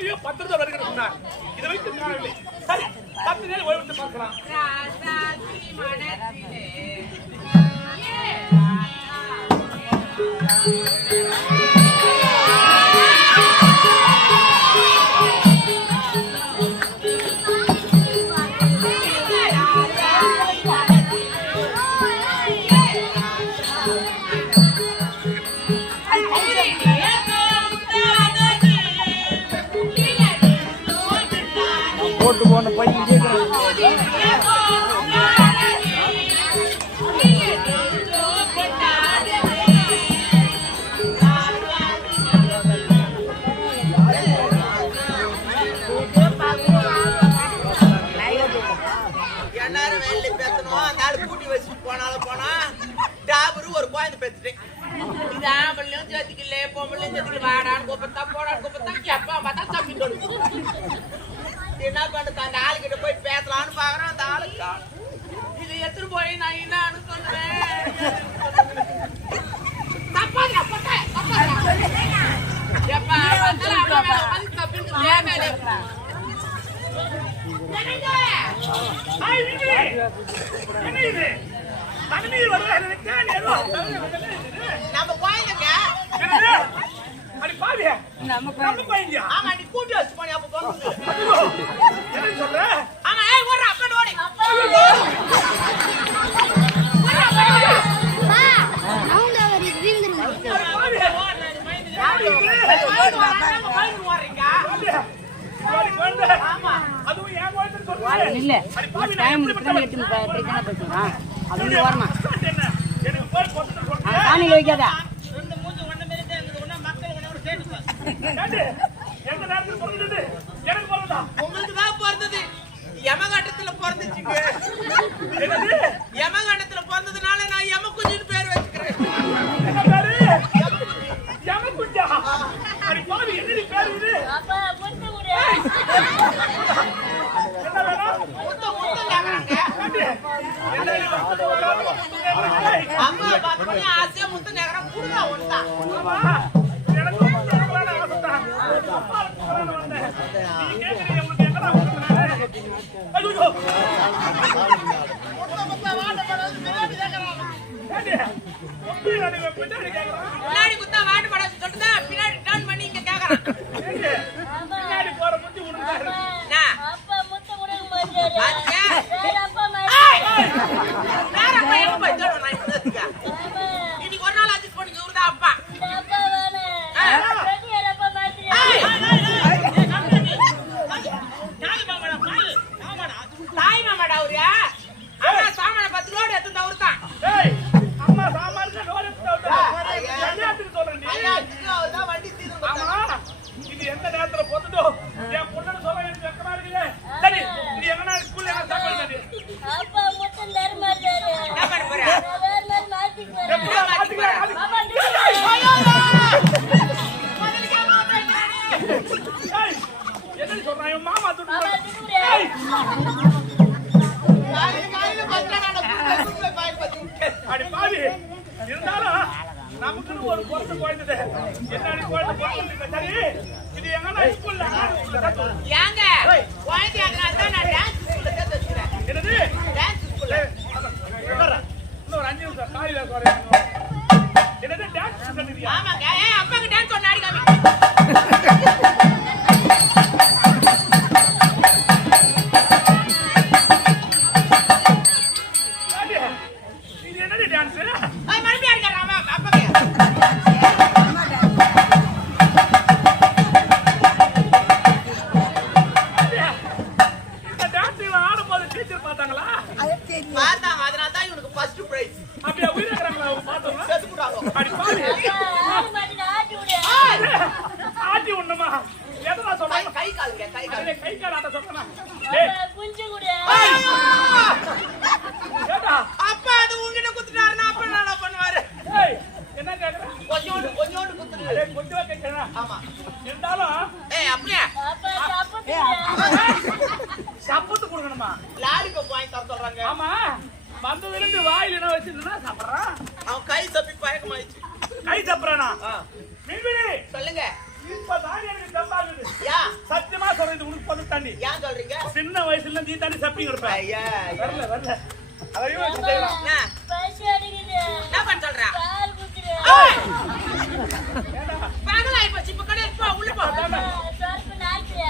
மனைவியோ 10 ரூபாய் வருகிறது சொன்னார். இதை வைத்து காணவில்லை. சரி 10 நேரம் ஓய்வு பார்க்கலாம். போட்டு போன பையன் எல்லாரும் வேலையை பேசணும். அந்த ஆள் கூட்டி வச்சுட்டு போனாலும் போனா டாபரு ஒரு குழந்தை பேத்துட்டேன். இது ஆம்பளையும் சேர்த்துக்கல பொம்பளையும் சேர்த்துக்கல வாடான்னு கூப்பிட்டா போடான்னு கூப்பிட்டா எப்பா பார்த்தா தப்பி கொடுக்கும். என்ன பண்றது? அந்த ஆளுகிட்ட போய் பேசலான்னு பாக்குறேன். அந்த ஆளுக்கு இதை எடுத்துட்டு போய் நான் என்னன்னு சொல்றேன். நம்ம குழந்தைங்க ஆமா நீ கூட்டி வச்சு போனி அப்ப சொல்ற ஆமா ஓடுற அப்பன் ஓடி வைக்காதா உங்களுக்கு தான் பிறந்தது யமகண்டத்துல பிறந்துச்சுங்க. யமகண்டத்துல பிறந்ததுனால நான் யம குஞ்சுன்னு பேர் வச்சுக்கிறேன். அம்மா பார்த்தோன்னே ஆசையா முத்து நேரம் புடுங்க ஒன்றுதான். முன்னாடி குத்தா வாட்டு படம் சொல்லிட்டு பின்னாடி டர்ன் பண்ணி இங்க கேக்குறான். பின்னாடி போற முத்தி உடுறாரு. அப்பா முத்த உடுங்க மாட்டாரு. அப்பா மாட்டாரு. வேற பையன் போய் தரணும் நான் இன்னத்துக்கு. இன்னைக்கு ஒரு நாள் அட்ஜஸ்ட் பண்ணி ஊர்தா அப்பா. அப்பா வேணே. ரெடி அப்பா மாத்திரே. தாய் மாமாடா அவரு. அம்மா சாமான 10 லோடு எடுத்து தவறுதான். ஏய் அம்மா சாமானுக்கு லோடு எடுத்து தவறுதான். என்னத்துக்கு சொல்றீங்க? அவர்தான் வண்டி தீரும். ஆமா இது எந்த நேரத்துல போட்டுதோ என் பொண்ணு சொல்ல எனக்கு வெக்கமா இருக்குல்ல. சரி நீ எங்கனா ஸ்கூல்ல என்ன சாப்பாடு கட்டி? அப்பா முத்தம் தர மாட்டாரு. என்ன பண்ண போற? வேற மாதிரி மாத்தி போற. எப்ப மாத்திக்க? பாபா நீ முதல்ல மாட்டேன். ஏய் என்ன சொல்றாய் மாமா துட்டு? பாபா துடுறே. காலையில பச்சறானே புள்ள பாய் பத்தி விட்டு. அடி பாவி இருந்தாலும் நமக்குன்னு ஒரு பொறுத்து போயிடுது. என்னடி போயிட்டு போயிட்டு சரி இது எங்கனா ஸ்கூல்ல ஏங்க குழந்தை அங்கனா நான் டான்ஸ் ஸ்கூல்ல சேர்த்து வச்சிருக்கேன். என்னது டான்ஸ் ஸ்கூல்ல இன்னொரு 5 நிமிஷம் காலையில வரேன். என்னது டான்ஸ் கத்துறியா? ஆமாங்க. ஏய் அப்பாக்கு டான்ஸ் ஒன்னு ஆடி காமி. இது என்னது டான்ஸ்? ஐ மறுபடியும் ஆடிக்கறா அப்பாக்கு. இந்த டான்ஸ் இவன் ஆடும்போது டீச்சர் பார்த்தாங்களா? பார்த்தாங்க. அதனால தான் இவனுக்கு ஃபர்ஸ்ட் பிரைஸ். அப்படியே உயிரக்கறாங்களா பார்த்தோம். சேர்த்து போறாங்க. அடி பாவி ஆடி மாட்டி ஆடி விடு. ஆட்டி ஒண்ணுமா எதனா சொல்றாங்க? கை காலுங்க கை கால். கை கால் ஆட்ட சொல்றேன். டேய் அப்பா குஞ்சு குடு. ஏடா அப்பா அது உன்கிட்ட குத்துட்டாருன்னா அப்ப என்ன பண்ணுவாரு? ஏய் என்ன கேக்குற? கொஞ்சோண்டு குத்துறாரு. டேய் கொஞ்சம் கேக்குறா. ஆமா. இருந்தாலும் ஏய் அப்படியே அப்பா சாப்பிடு. சப்பத்து கொடுக்கணுமா? லாலிபாப் வாங்கி தர சொல்றாங்க. ஆமா வந்து விருந்து வாயில என்ன வச்சிருந்தா சாப்பிடுறான். அவன் கை தப்பி பயக்கமாயிடுச்சு. கை தப்புறானா? மீன்பிடி சொல்லுங்க. இப்பதான் எனக்கு தப்பாகுது. யா சரி தாண்டி ஏன் சொல்றீங்க? சின்ன வயசுல நீ தாண்டி சப்பி கிடப்ப. ஐயா, வரல வரல அதையும் வச்சு செய்யலாம். என்ன? பசி அடிக்குது. என்ன பண்ண சொல்றா? கால் குத்துது. பகலாயி போச்சு, இப்ப கடைக்கு போ, உள்ள போ. சொர்ப்பு நாக்கு.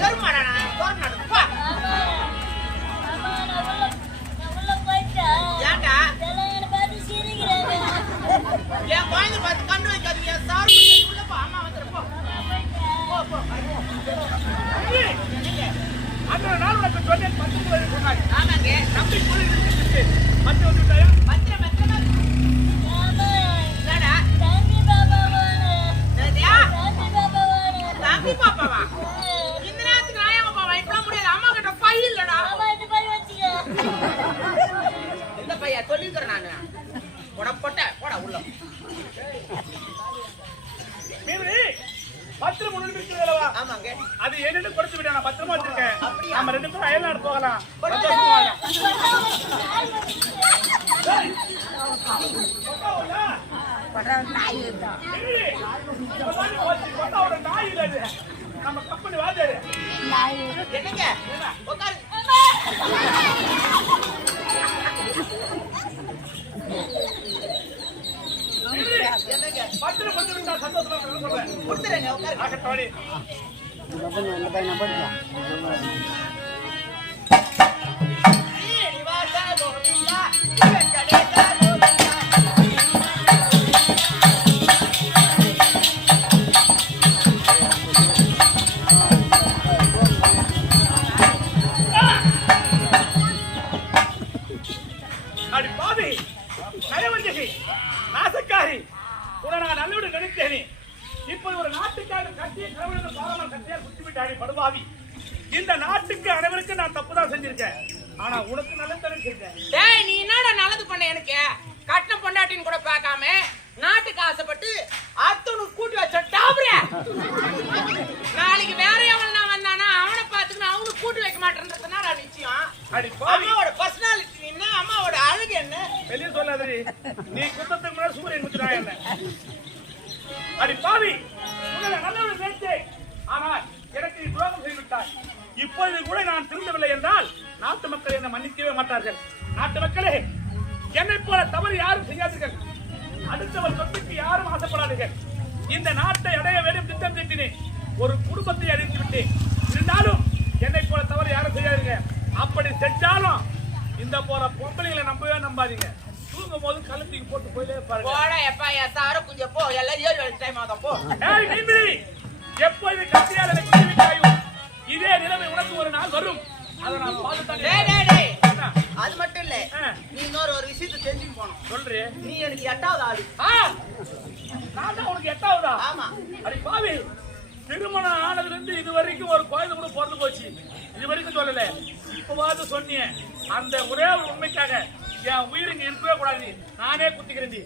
பெருமாடா, நான் போறேன், போ. அம்மா, நான் உள்ள போயிட்டேன். ஏன்டா? எல்லாம் என்னை பார்த்து சிரிக்கிறாங்க. என் குழந்தை பார்த்து கண்டு வைக்காதீங்க, சாரு உள்ள போ, அம்மா வந்துரு, போ. நான் போயிட்டேன். போ, போ. அந்த நாள் உனக்கு சொன்னேன் 10 பேர் சொன்னாங்க. ஆமாங்க. நம்பி சொல்லி இருக்கு. மத்த வந்துட்டாயா? பத்திர பத்திரமா. ஆமா. என்னடா? தம்பி பாப்பாவானு. என்னதியா? தம்பி பாப்பாவானு. தம்பி பாப்பாவா? இந்த நேரத்துக்கு நான் எங்க போவேன்? இப்பலாம் முடியாது, அம்மா கிட்ட பை இல்லடா. ஆமா, இது போய் வச்சுக்க. இந்த பையா சொல்லிக்கிறேன் நானு. போட போடா உள்ள. மீறி பத்திரம் ஒண்ணு இருக்குதுலவா? ஆமாங்க. அது என்னன்னு கொடுத்து விட நான் பத்திரமா வச்சிருக்கேன். அப்படியா? நம்ம ரெண்டு பேரும் அயல்நாடு போகலாம். நம்ம கம்பெனி வாஜாரு என்னங்க? உட்காரு. என்னங்க? பத்திரம் கொடுத்து விட்டா சந்தோஷமா சொல்றேன். கொடுத்துறேங்க, உட்காரு. ஆகட்டோடி ஸ்ரீனிவாசா கோவிந்தா, வெங்கடேசா கோவிந்தா. அடி பாவி நயவஞ்சகி நாசக்காரி உன்னை நான் நல்லோடு நினைத்தேனே. இப்போது ஒரு நாட்டுக்காக கட்டிய கடவுளுக்கு பாராமல் கட்டியால் குத்தி விட்டாடி படுபாவி. இந்த நாட்டுக்கு அனைவருக்கும் நான் தப்புதான் செஞ்சிருக்கேன். ஆனா உனக்கு நல்லது செஞ்சேன். டேய், நீ என்னடா நல்லது பண்ண எனக்கு? கட்டின பொண்டாட்டின்னு கூட பார்க்காம நாட்டுக்கு ஆசைப்பட்டு அத்தனுக்கு கூட்டி வச்ச டாபரே. நாளைக்கு வேற எவன் நான் வந்தானா அவனை பார்த்துக்கணும், அவனுக்கு கூட்டி வைக்க மாட்டேன்றதுனா நிச்சயம். அடி பாவி அம்மாவோட பர்சனாலிட்டி என்ன, அம்மாவோட அழகு என்ன? வெளியே சொல்லாதடி. நீ குத்தத்துக்கு முன்னாடி சூரியன் குத்துறாய் என்ன? அடி பாவி உங்களை நல்லவர்கள் நினைத்தேன். ஆனால் எனக்கு நீ துரோகம் செய்துவிட்டாய். இப்பொழுது கூட நான் திருந்தவில்லை என்றால் நாட்டு மக்கள் என்னை மன்னிக்கவே மாட்டார்கள். நாட்டு மக்களே, என்னை போல தவறு யாரும் செய்யாதீர்கள். அடுத்தவர் சொத்துக்கு யாரும் ஆசைப்படாதீர்கள். இந்த நாட்டை அடைய வேண்டும் திட்டம் தீட்டினேன். ஒரு குடும்பத்தை அழித்து விட்டேன். இருந்தாலும் என்னை போல தவறு யாரும் செய்யாதீங்க. அப்படி செஞ்சாலும் இந்த போற பொம்பளைகளை நம்பவே நம்பாதீங்க. தூங்கும் போது கலந்துக்கு போட்டு போயிலே பாருங்க. போடா எப்பா, எல்லாரும் கொஞ்சம் போ, எல்லாரும் ஏறி வச்சு டைம் ஆகும் போ. ஏய் நீமிரி, எப்பொழுது கத்தியால் என்னை குத்தி விட்டாயோ இதே நிலைமை உனக்கு ஒரு நாள் வரும். அதை நான் பார்த்துதான். டேய் டேய் டேய், அது மட்டும் இல்ல, நீ இன்னொரு விஷயத்தை தெரிஞ்சுக்க போனோம். சொல்றே. நீ எனக்கு 8வது ஆளு. நான் தான் உனக்கு 8வதா? ஆமா. அடி பாவி, திருமணம் ஆனதுல இருந்து இது வரைக்கும் ஒரு குழந்தை கூட பிறந்து போச்சு. இது வரைக்கும் சொல்லல. இப்பவாது சொன்னீங்க. அந்த ஒரே ஒரு உண்மைக்காக என் உயிர் இங்க இருக்கவே கூடாது. நானே குத்திக்கிறேன்.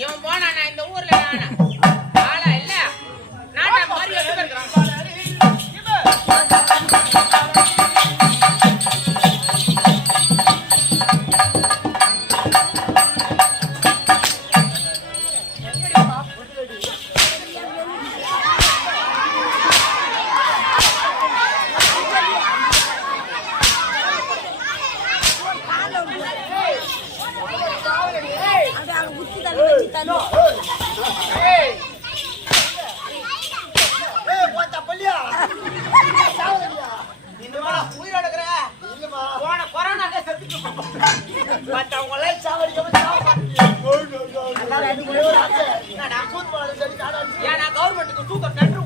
இவன் போனா நான் இந்த ஊர்ல ஆளா இல்ல நாட்டை மாதிரி எடுத்துக்கிறான். கவர்மெண்ட்டுக்கு சூப்பர் டெண்டர்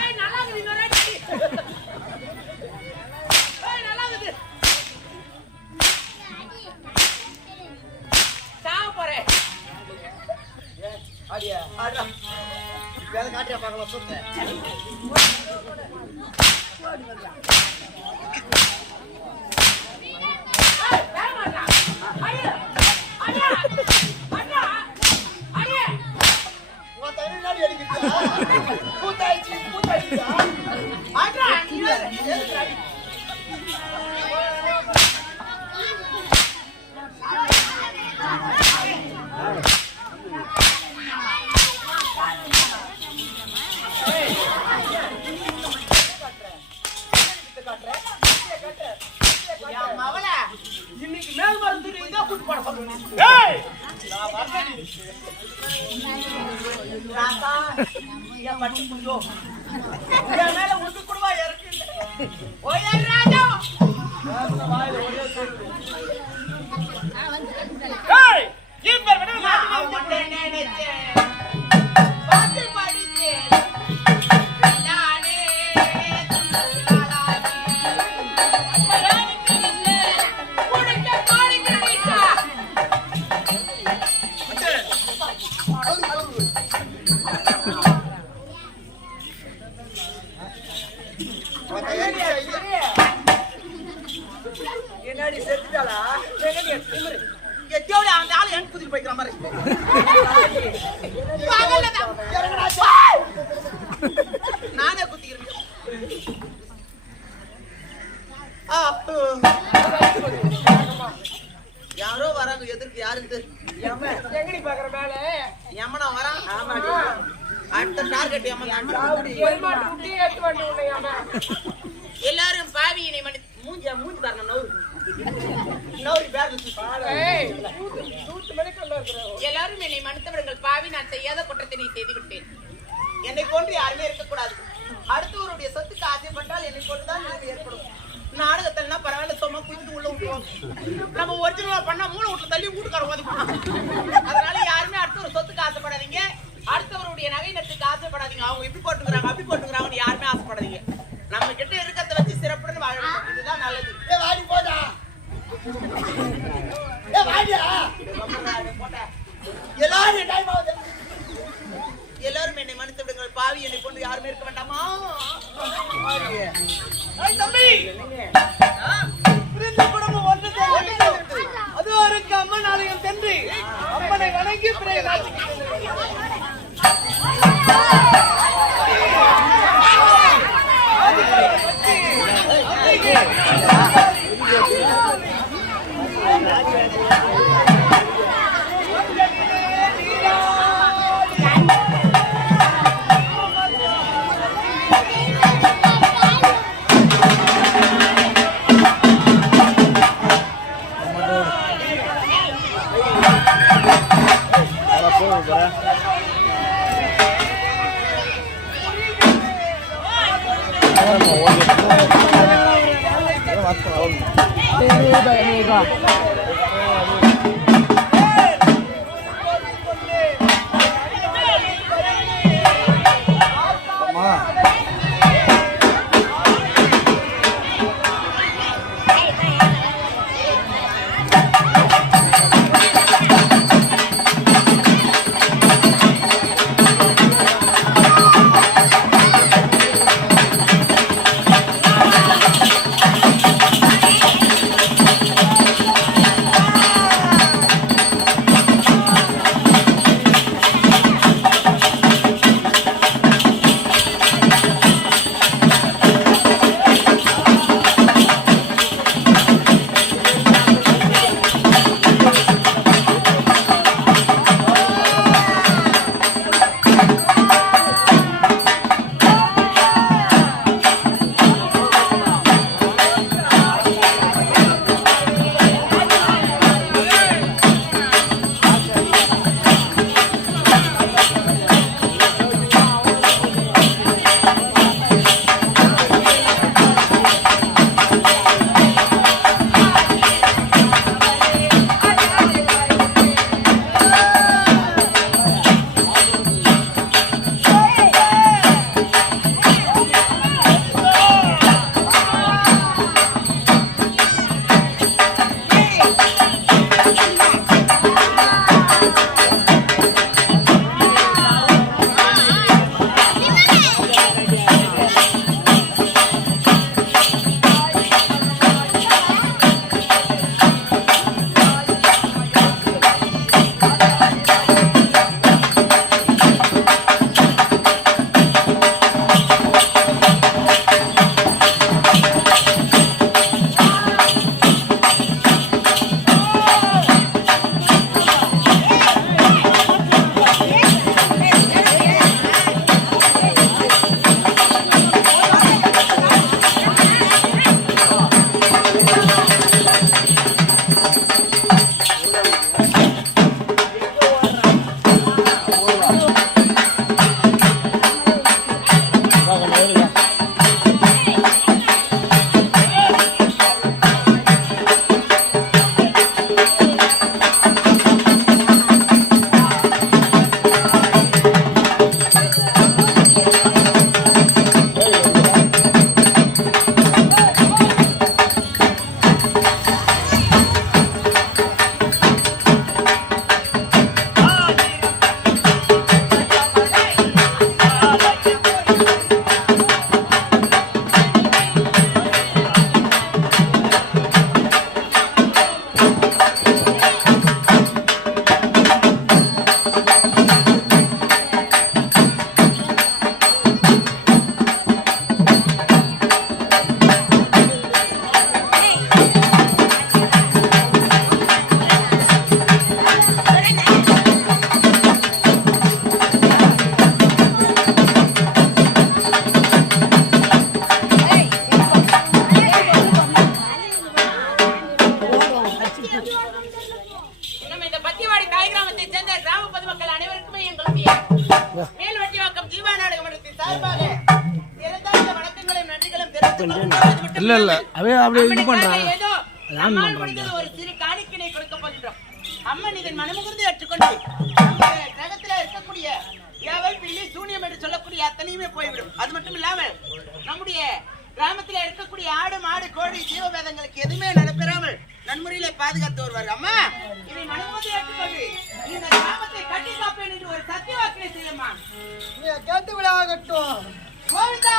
ஏய் நல்லா இருக்குது இன்னொரு அடி. ஏய் நல்லா இருக்குது. சாவ போறேன். ஆடியா ஆடா வேலை காட்டியா பார்க்கலாம் சொல்லு ஏய் வேமாடா. அடியா. அடியா. அடியா. அடியா. உன் தண்ணி நாடி அடிக்கிறா கூத்தாயிடுச்சு அடியா. நீ மவள இன்னைக்கு மேல் மருந்து இதோ கூட்டு போட சொல்லுங்க. ஏய் நான் வரேன் ராசா என் பட்டி புஞ்சோ என் மேல உண்டு குடுவா இறக்கு ஓயா ராஜா. வாயில ஒரே சொல்லு ஏய் இப்ப விட நான் உன்னை நினைச்சேன். பாட்டு படிச்சேன். நானே துள்ளாடி. யாருக்கு இல்லை. உனக்கு பாடி கிடைச்சா. என்னடி செத்துட்டாளா எத்தியோட அந்த ஆளு எனக்கு குதிக்க போய்க்கிற மாதிரி. நானே குத்திக்கிறேன். யாரோ வராங்க எதிர்க்கு யாருக்கு எங்கடி பாக்குற மேல எம்மனா வரான். அடுத்த டார்கெட் எம்மன். எல்லாரும் பாவியினை மனி மூஞ்சி மூஞ்சி தரணும் நவுறு நவுறு எல்லாரும் என்னை மன்னித்தவர்கள் பாவி, நான் செய்யாத குற்றத்தை நீ செய்து விட்டேன். என்னை கொண்டு யாருமே இருக்கக்கூடாது. அடுத்தவருடைய சொத்துக்கு ஆசைப்பட்டால் என்னை கொண்டுதான் நிலைமை ஏற்படும். நாடகத்தில்னா பரவாயில்ல, சும்மா குளித்து உள்ள விட்டுருவோம். நம்ம ஒரிஜினலா பண்ணா மூளை விட்டு தள்ளி வீட்டுக்கார ஒதுக்கணும். அதனால யாருமே அடுத்தவர் சொத்துக்கு ஆசைப்படாதீங்க, அடுத்தவருடைய நகை நட்டுக்கு ஆசைப்படாதீங்க. அவங்க இப்படி போட்டுக்கிறாங்க அப்படி போட்டுக்கிறாங்கன்னு யாருமே ஆசைப்படாதீங்க. நம்ம கிட்ட இருக்கிறத வச்சு சிறப்புடன் வாழணும், இதுதான் நல்லது. வாடி போடா வாடியா எல்லாரும் டைம் ஆகுது. எல்லாரும் என்னை மன்னித்து விடுங்கள் பாவி, என்னை கொண்டு யாருமே இருக்க வேண்டாமா. தம்பி புரிந்த குடும்பம் ஒன்று சேர்ந்து அது ஒரு அம்மன் ஆலயம் சென்று அம்மனை வணங்கி பிறகு ராஜிக்கு சேர்ந்த கிராம பொதுமக்கள் அனைவருக்குமே எங்களுடைய மேல்வட்டிவாக்கம் ஜீவா நாடக மன்றத்தின் சார்பாக சிறந்த வணக்கங்களையும் நன்றிகளும் தெரிவித்துக் இல்ல அப்படியே இது பண்றான் ஏதோ நம்மால் முடிந்தது ஒரு சிறு காணிக்கினை கொடுக்க போகின்றோம். அம்மன் இதன் மனமுகுந்து ஏற்றுக்கொண்டு நம்முடைய கிரகத்துல இருக்கக்கூடிய ஏவல் பில்லி சூனியம் என்று சொல்லக்கூடிய அத்தனையுமே போய்விடும். அது மட்டும் இல்லாமல் நம்முடைய கிராமத்துல இருக்கக்கூடிய ஆடு மாடு கோழி ஜீவவேதங்களுக்கு எதுவுமே நடைபெறாமல் நன்முறையில பாதுகாத்து வருவார். அம்மா இதை மனமுகுந்து ஏற்றுக்கொண்டு இந்த கிராமத்தை கட்டி காப்பேன் என்று ஒரு சத்திய வாக்கினை செய்யம்மா. கேட்டு விடாகட்டும். கோவிந்தா